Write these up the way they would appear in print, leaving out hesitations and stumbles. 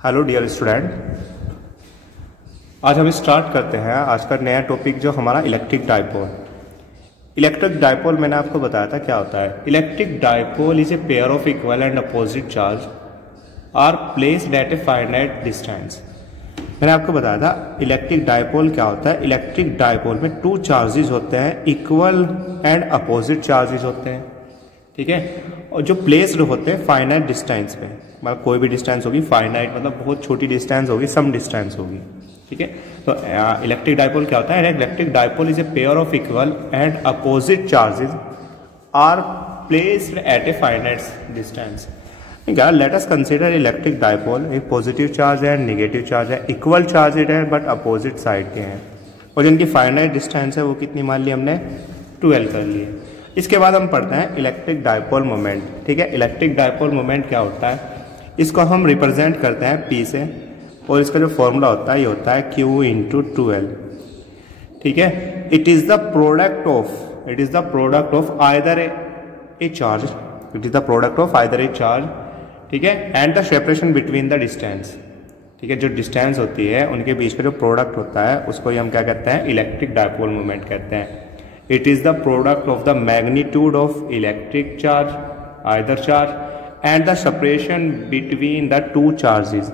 Hello dear student, आज हम start करते हैं आज का नया टॉपिक जो हमारा इलेक्ट्रिक डाइपोल। इलेक्ट्रिक डाइपोल मैंने आपको बताया था क्या होता है। Electric dipole is a pair of equal and opposite charge are placed at a finite distance. मैंने आपको बताया था इलेक्ट्रिक डाइपोल क्या होता है। इलेक्ट्रिक डाइपोल में टू चार्जेस होते हैं, इक्वल एंड अपोजिट चार्जेस होते हैं, ठीक है, और जो प्लेस्ड होते हैं फाइनाइट डिस्टेंस पे। मतलब कोई भी डिस्टेंस होगी, फाइनाइट मतलब बहुत छोटी डिस्टेंस होगी, सम डिस्टेंस होगी, ठीक है। तो इलेक्ट्रिक डाइपोल क्या होता है। Electric dipole is a pair of equal and opposite charges are placed at a finite distance. Let us consider electric dipole एक पॉजिटिव चार्ज है, नेगेटिव चार्ज है, इक्वल चार्जेड है बट अपोजिट साइड के हैं, और जिनकी फाइनाइट डिस्टेंस है वो कितनी मान ली हमने 12 कर ली है। इसके बाद हम पढ़ते हैं इलेक्ट्रिक डाइपोल मोमेंट, ठीक है। इलेक्ट्रिक डाइपोल मोमेंट क्या होता है, इसको हम रिप्रेजेंट करते हैं P से, और इसका जो फॉर्मूला होता है ये होता है Q × 2L, ठीक है। It is the product of either A charge, it is the product of either A charge, ठीक है, and the separation between the distance, ठीक है। जो डिस्टेंस होती है उनके बीच का जो प्रोडक्ट होता है उसको ही हम क्या कहते हैं, इलेक्ट्रिक डाइपोल मोमेंट कहते हैं। It is the product of the magnitude of electric charge either charge and the separation between the two charges,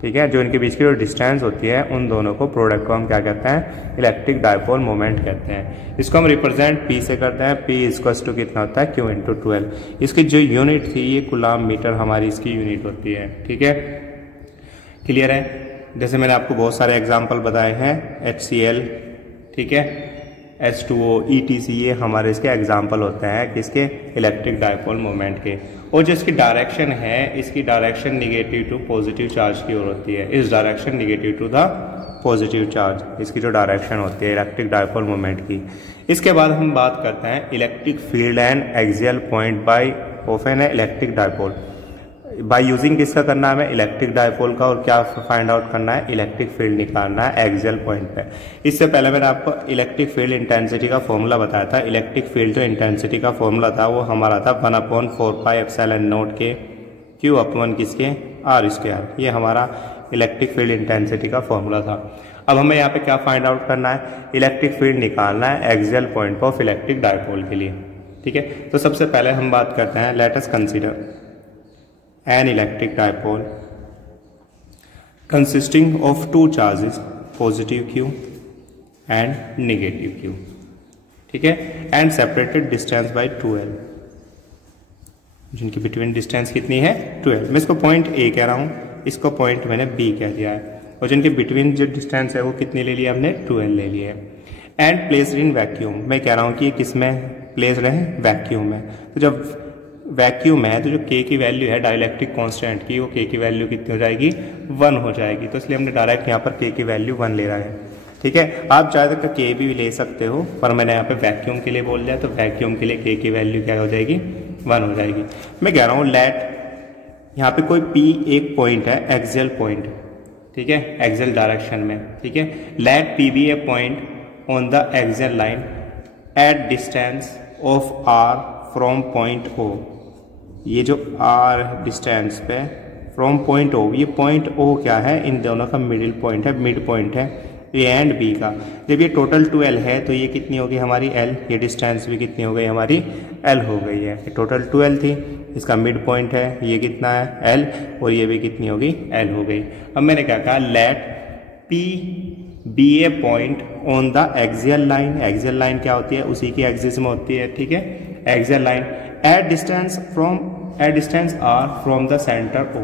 ठीक है। जो इनके बीच की जो डिस्टेंस होती है उन दोनों को प्रोडक्ट को हम क्या कहते हैं, इलेक्ट्रिक डाइपोल मोमेंट कहते हैं। इसको हम रिप्रेजेंट P से करते हैं। P इक्वल्स टू कितना होता है, Q × 12। इसकी जो यूनिट थी ये कूलम मीटर हमारी इसकी यूनिट होती है, ठीक है। क्लियर है। जैसे मैंने आपको बहुत सारे एग्जाम्पल बताए हैं, HCl, ठीक है, H2O, ETC, ये हमारे इसके एग्जाम्पल होते हैं किसके, इलेक्ट्रिक डाइपोल मोमेंट के। और जो इसकी डायरेक्शन है, इसकी direction negative to positive charge की ओर होती है। इस direction negative to the positive charge, इसकी जो डायरेक्शन होती है इलेक्ट्रिक डाइपोल मोमेंट की। इसके बाद हम बात करते हैं electric field and axial point by of an electric dipole. By using किसका करना है हमें, इलेक्ट्रिक डाइपोल का, और क्या फाइंड आउट करना है, इलेक्ट्रिक फील्ड निकालना है एक्सियल पॉइंट पे। इससे पहले मैंने आपको इलेक्ट्रिक फील्ड इंटेंसिटी का फॉर्मूला बताया था। इलेक्ट्रिक फील्ड जो इंटेंसिटी का फॉर्मूला था वो हमारा था 1/4πε0 के Q/1 किसके, R²। ये हमारा इलेक्ट्रिक फील्ड इंटेंसिटी का फॉर्मूला था। अब हमें यहाँ पे क्या फाइंड आउट करना है, इलेक्ट्रिक फील्ड निकालना है axial point of electric dipole के लिए, ठीक है। तो सबसे पहले हम बात करते हैं, late us consider an electric dipole consisting of two charges, positive Q and negative Q, ठीक है, and separated distance by 2L, जिनकी बिटवीन डिस्टेंस कितनी है 2L। मैं इसको पॉइंट A कह रहा हूँ, इसको पॉइंट मैंने B कह दिया है, और जिनके बिटवीन जो डिस्टेंस है वो कितनी ले लिया हमने, 2L ले लिया है। एंड प्लेस्ड इन वैक्यूम, मैं कह रहा हूँ कि किस में प्लेस्ड है, वैक्यूम में। तो जब वैक्यूम है तो जो K की वैल्यू है डाइलेक्ट्रिक कांस्टेंट की, वो K की वैल्यू कितनी हो जाएगी, 1 हो जाएगी। तो इसलिए हमने डायरेक्ट यहाँ पर K की वैल्यू 1 ले रहा है, ठीक है। आप चाहे तो K भी ले सकते हो, पर मैंने यहाँ पे वैक्यूम के लिए बोल दिया, तो वैक्यूम के लिए K की वैल्यू क्या हो जाएगी, 1 हो जाएगी। मैं कह रहा हूँ लेट यहाँ पे कोई P एक पॉइंट है, एक्सियल पॉइंट, ठीक है, एक्सियल डायरेक्शन में, ठीक है। Let P be a point on the axial line at distance of R from point O। ये जो R डिस्टेंस पे फ्रॉम पॉइंट O, ये पॉइंट O क्या है, इन दोनों का मिडिल पॉइंट है, मिड पॉइंट है A एंड B का। जब ये टोटल 2L है तो ये कितनी होगी हमारी L, ये डिस्टेंस भी कितनी हो गई हमारी L हो गई है। ये टोटल 2L थी, इसका मिड पॉइंट है, ये कितना है L, और ये भी कितनी होगी L हो गई। अब मैंने क्या कहा, let P be a point on the axial line. Axial line क्या होती है, उसी की एक्सिस में होती है, ठीक है, axial line at distance R from the centre O।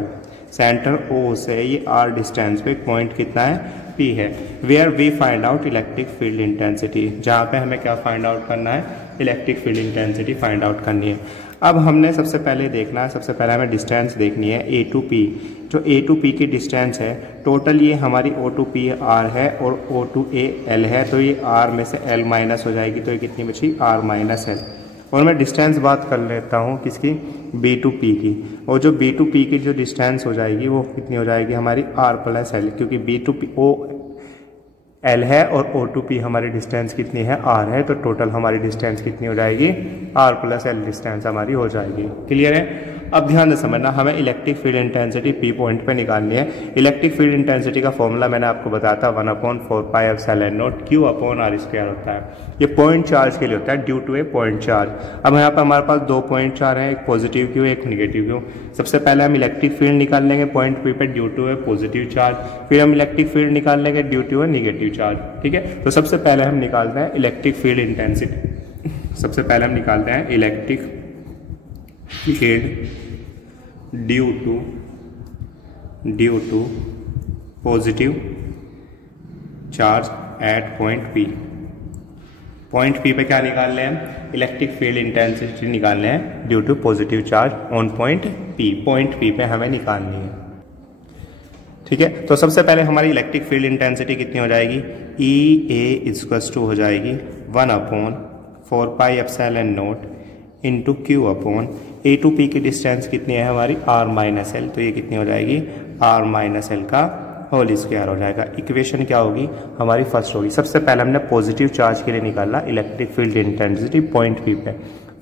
Centre O से ये R डिस्टेंस पे पॉइंट कितना है, P है। Where we find out electric field intensity, जहाँ पे हमें क्या फाइंड आउट करना है, electric field intensity find out करनी है। अब हमने सबसे पहले देखना है, सबसे पहले हमें डिस्टेंस देखनी है A to P। जो A to P की डिस्टेंस है टोटल, ये हमारी O to P R है और O to A L है, तो ये R में से L माइनस हो जाएगी, तो ये कितनी बची, R - L। और मैं डिस्टेंस बात कर लेता हूँ किसकी, B to P की, और जो B to P की जो डिस्टेंस हो जाएगी वो कितनी हो जाएगी हमारी R + L, क्योंकि B to P O L है और O to P हमारी डिस्टेंस कितनी है, R है, तो टोटल हमारी डिस्टेंस कितनी हो जाएगी, R + L डिस्टेंस हमारी हो जाएगी। क्लियर है। अब ध्यान से समझना, हमें electric field intensity P point पे निकालनी है। इलेक्ट्रिक फील्ड इंटेंसिटी का फॉर्मूला मैंने आपको बताया था 1/4πε0 Q/r² होता है। ये पॉइंट चार्ज के लिए होता है, due to a point charge. अब यहाँ पर हमारे पास दो पॉइंट चार्ज हैं, एक पॉजिटिव क्यू एक निगेटिव क्यू। सबसे पहले हम इलेक्ट्रिक फील्ड निकाल लेंगे पॉइंट P पे due to a positive charge, फिर हम इलेक्ट्रिक फील्ड निकाल लेंगे due to a negative charge. ठीक है, तो सबसे पहले हम निकालते हैं इलेक्ट्रिक फील्ड इंटेंसिटी। सबसे पहले हम निकालते हैं electric field due to positive charge at point P। Point P पे क्या निकाल रहे हैं, इलेक्ट्रिक फील्ड इंटेंसिटी निकाल रहे हैं due to positive charge on point P। Point P पे हमें निकालनी है। ठीक है, तो सबसे पहले हमारी इलेक्ट्रिक फील्ड इंटेंसिटी कितनी हो जाएगी, EA हो जाएगी 1/4πε0 इंटू Q/A टू P की डिस्टेंस कितनी है हमारी r-l, तो ये कितनी हो जाएगी r-l का होल स्क्वायर हो जाएगा। इक्वेशन क्या होगी हमारी फर्स्ट होगी। सबसे पहले हमने पॉजिटिव चार्ज के लिए निकाला electric field intensity point P पे।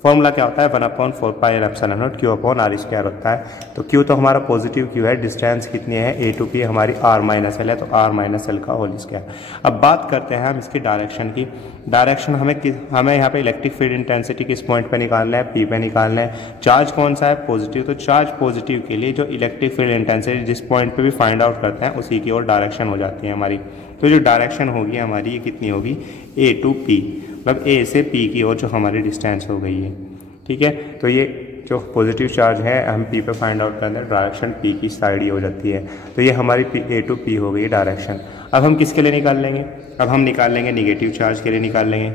फॉर्मूला क्या होता है 1/4πε0 Q/r² होता है। तो Q तो हमारा पॉजिटिव Q है, डिस्टेंस कितनी है A टू P हमारी r-l है, तो r-l का होल स्क्वायर। अब बात करते हैं हम इसकी डायरेक्शन की। डायरेक्शन हमें यहाँ पे इलेक्ट्रिक फील्ड इंटेंसिटी किस पॉइंट पे निकालना है, P पे निकालना है। चार्ज कौन सा है, पॉजिटिव, तो चार्ज पॉजिटिव के लिए जो इलेक्ट्रिक फील्ड इंटेंसिटी जिस पॉइंट पे भी फाइंड आउट करते हैं उसी की ओर डायरेक्शन हो जाती है हमारी। तो जो डायरेक्शन होगी हमारी ये कितनी होगी A टू P, मतलब A से P की ओर जो हमारी डिस्टेंस हो गई है। ठीक है, तो ये जो पॉजिटिव चार्ज है हम P पे फाइंड आउट करते हैं, डायरेक्शन P की साइड ही हो जाती है। तो ये हमारी A टू P हो गई डायरेक्शन। अब हम किसके लिए निकाल लेंगे, अब हम निकाल लेंगे निगेटिव चार्ज के लिए निकाल लेंगे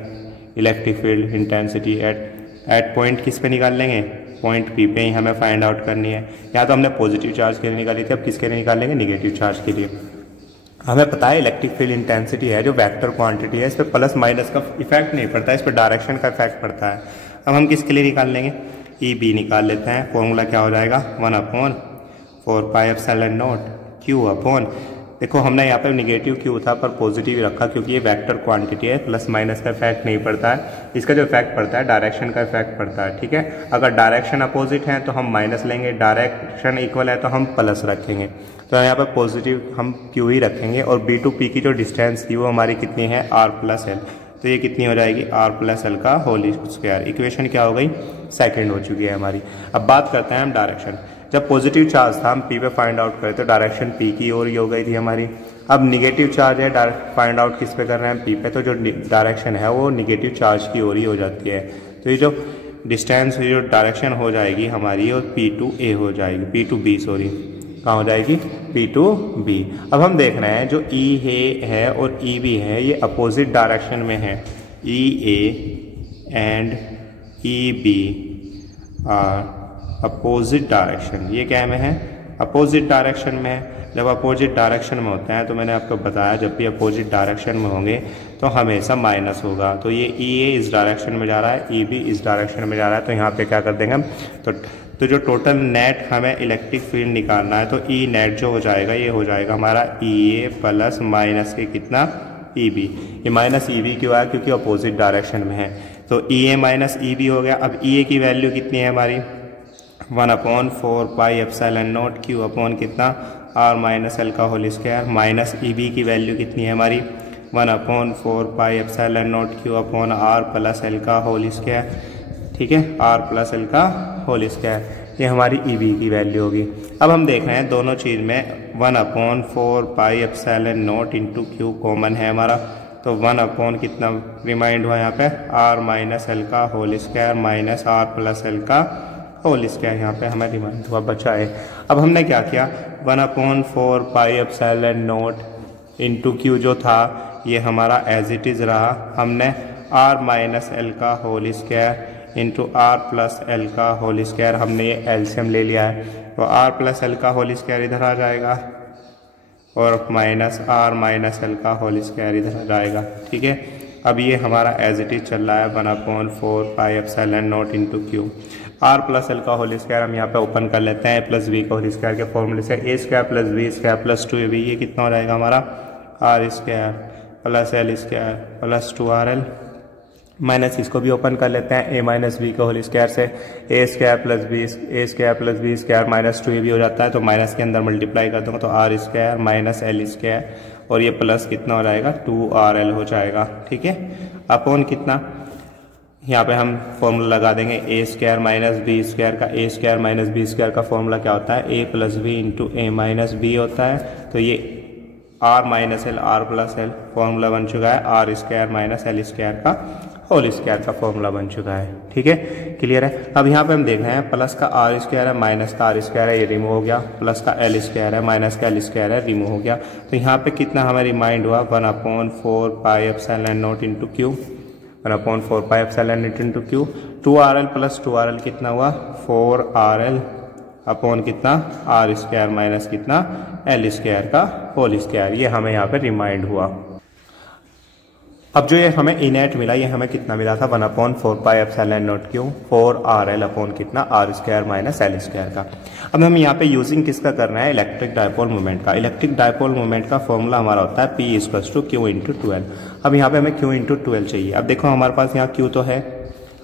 electric field intensity at point किस पे निकाल लेंगे, पॉइंट P पे ही हमें फाइंड आउट करनी है। या तो हमने पॉजिटिव चार्ज के लिए निकाली थी, अब किसके लिए निकाल लेंगे, निगेटिव चार्ज के लिए। हमें पता है इलेक्ट्रिक फील्ड इंटेंसिटी है जो वेक्टर क्वांटिटी है, इस पर प्लस माइनस का इफेक्ट नहीं पड़ता है, इस पर डायरेक्शन का इफेक्ट पड़ता है। अब हम किसके लिए निकाल लेंगे, EB निकाल लेते हैं। फॉर्मूला क्या हो जाएगा 1/4πε0 Q/, देखो हमने यहाँ पे निगेटिव Q था पर पॉजिटिव रखा क्योंकि ये वेक्टर क्वांटिटी है, प्लस माइनस का इफेक्ट नहीं पड़ता है, इसका जो इफेक्ट पड़ता है डायरेक्शन का इफेक्ट पड़ता है। ठीक है, अगर डायरेक्शन अपोजिट है तो हम माइनस लेंगे, डायरेक्शन इक्वल है तो हम प्लस रखेंगे। तो यहाँ पर पॉजिटिव हम Q ही रखेंगे और B टू P की जो डिस्टेंस थी वो हमारी कितनी है r+l, तो ये कितनी हो जाएगी r+l का होल स्क्वायर। इक्वेशन क्या हो गई, सेकंड हो चुकी है हमारी। अब बात करते हैं हम डायरेक्शन। जब पॉजिटिव चार्ज था हम P पे फाइंड आउट करें तो डायरेक्शन P की ओर ही हो गई थी हमारी। अब निगेटिव चार्ज है, फाइंड आउट किस पे कर रहे हैं हम, P पे, तो जो डायरेक्शन है वो निगेटिव चार्ज की ओर ही हो जाती है। तो ये जो डिस्टेंस जो डायरेक्शन हो जाएगी हमारी और P टू A हो जाएगी, P टू B सॉरी, कहाँ हो जाएगी, P टू B। अब हम देख रहे हैं जो EA है और EB है ये अपोजिट डायरेक्शन में है। EA and EB are opposite direction, ये क्या में है, अपोजिट डायरेक्शन में है। जब अपोजिट डायरेक्शन में होते हैं तो मैंने आपको बताया जब भी अपोजिट डायरेक्शन में होंगे तो हमेशा माइनस होगा। तो ये EA इस डायरेक्शन में जा रहा है, EB इस डायरेक्शन में जा रहा है, तो यहाँ पे क्या कर देंगे हम, तो जो टोटल नेट हमें इलेक्ट्रिक फील्ड निकालना है तो E नेट जो हो जाएगा ये हो जाएगा हमारा EA प्लस माइनस के कितना EB। ये माइनस EB क्यों आया, क्योंकि अपोजिट डायरेक्शन में है। तो EA माइनस EB हो गया। अब EA की वैल्यू कितनी है हमारी 1/4πε0 Q/ कितना r-l का होल स्क्वायर, माइनस EB की वैल्यू कितनी है हमारी 1/4πε0 Q/r+l का होल स्क्वायर। ठीक है, r+l का होल स्क्वायर, ये हमारी EB की वैल्यू होगी। अब हम देख रहे हैं दोनों चीज़ में 1/4πε0 इंटू Q कॉमन है हमारा, तो 1/ कितना रिमाइंड हुआ यहाँ पे r-l का होल स्क्वायर माइनस r+l का होल स्क्वायर, यहाँ पे हमें रिमाइंड हुआ बचा है। अब हमने क्या किया 1/4πε0 इंटू Q जो था ये हमारा एज इट इज़ रहा, हमने r-l का होल स्क्वायर इंटू r+l का होल स्क्वायर हमने ये एलसीएम ले लिया है, तो r+l का होल स्क्वायर इधर आ जाएगा और माइनस r-l का होल स्क्वायर इधर आ जाएगा। ठीक है, अब ये हमारा एज इट इज चल रहा है 1/4πε0 इंटू Q। r+l का होल स्क्वायर हम यहाँ पे ओपन कर लेते हैं, प्लस b का होल स्क्वायर के फॉर्मूले से a² plus b² plus 2ab, ये कितना हो जाएगा हमारा r² plus l² plus 2rl minus इसको भी ओपन कर लेते हैं, a माइनस बी का होल स्क्वायर से A square plus B square minus 2 ये भी हो जाता है, तो माइनस के अंदर मल्टीप्लाई कर दूंगा तो R square minus L square और ये प्लस कितना हो जाएगा 2RL हो जाएगा। ठीक है, अपॉन कितना, यहाँ पे हम फॉर्मूला लगा देंगे A square minus B square का, A square minus B square का फॉर्मूला क्या होता है, A plus B into A minus B होता है, तो ये R minus L R plus L formula बन चुका है, R square minus L square का होल स्क्वायर का फॉर्मूला बन चुका है। ठीक है, क्लियर है। अब यहाँ पे हम देख रहे हैं प्लस का आर स्क्वायर है माइनस का आर स्क्वायर है, ये रिमूव हो गया, प्लस का एल स्क्वायर है माइनस का एल स्क्वायर है, रिमूव हो गया, तो यहाँ पे कितना हमें रिमाइंड हुआ 1/4 pi epsilon not into Q, 1/4 pi epsilon not into Q, 2RL plus 2RL कितना हुआ 4RL अपॉन कितना आर स्क्वायर माइनस कितना एल स्क्वायर का होल स्क्वायर, ये हमें यहाँ पे रिमाइंड हुआ। अब जो ये हमें इनेट मिला, ये हमें कितना मिला था 1/4 pi epsilon naught Q 4RL upon कितना R square minus L square का। अब हम यहाँ पे यूजिंग किसका करना है, इलेक्ट्रिक डायपोल मोमेंट का। इलेक्ट्रिक डायपोल मोमेंट का फॉर्मूला हमारा होता है P = Q × 12। अब यहाँ पे हमें Q × 12 चाहिए। अब देखो हमारे पास यहाँ Q तो है,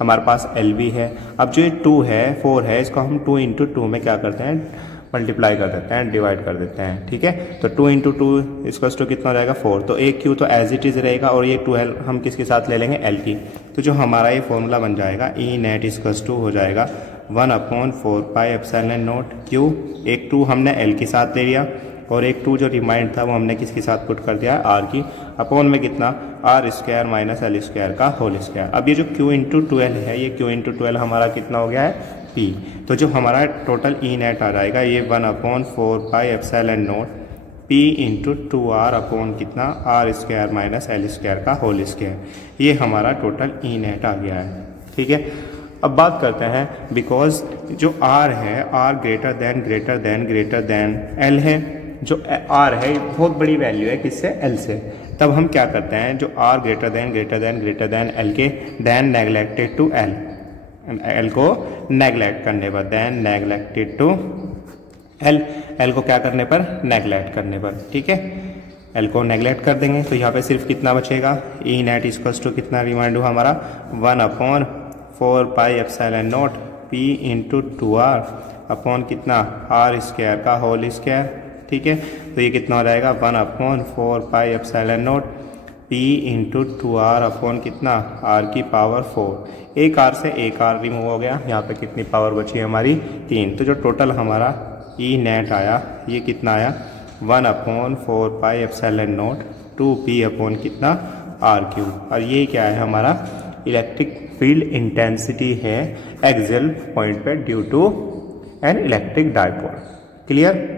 हमारे पास L भी है, अब जो ये 2 है 4 है, इसको हम 2 × 2 में क्या करते हैं मल्टीप्लाई कर देते हैं, डिवाइड कर देते हैं। ठीक है, तो 2 × 2 इसको कितना हो जाएगा 4, तो एक Q तो एज इट इज रहेगा और ये 2L हम किसके साथ ले लेंगे L की, तो जो हमारा ये फॉर्मूला बन जाएगा E नेट = हो जाएगा 1/4 पाई एप्सिलॉन नॉट Q, एक 2 हमने L के साथ ले लिया और एक 2 जो रिमाइंड था वो हमने किसके साथ पुट कर दिया R की, अपॉन में कितना R square minus L square का होल स्क्वायर। अब ये जो Q × 12 है, ये Q × 12 हमारा कितना हो गया है P, तो जो हमारा टोटल ई नेट आ जाएगा ये 1/4 pi epsilon naught P × 2R upon कितना R square minus L square का होल स्क्वायर, ये हमारा टोटल ई नेट आ गया है। ठीक है, अब बात करते हैं, बिकॉज जो R है R ग्रेटर देन L है, जो R है बहुत बड़ी वैल्यू है किससे L से, तब हम क्या करते हैं जो R ग्रेटर देन L के देन नेगलेक्टेड टू L को नेगलेक्ट करने पर, देन नेगलेक्टेड टू L को क्या करने पर नेगलेक्ट करने पर। ठीक है, L को नेगलेक्ट कर देंगे तो यहाँ पे सिर्फ कितना बचेगा E नेट = कितना रिमाइंड हुआ हमारा 1/4 pi epsilon naught P × 2R upon कितना आर स्क्वायर का होल स्क्वायर। ठीक है, तो ये कितना हो जाएगा 1/4 pi epsilon naught P × 2R upon कितना R की पावर 4, एक R से एक R रिमूव हो गया, यहाँ पे कितनी पावर बची हमारी 3, तो जो टोटल हमारा E नेट आया ये कितना आया 1/4 pi epsilon not 2P upon कितना R3, और ये क्या है हमारा इलेक्ट्रिक फील्ड इंटेंसिटी है एक्सियल पॉइंट पे due to an electric dipole. Clear.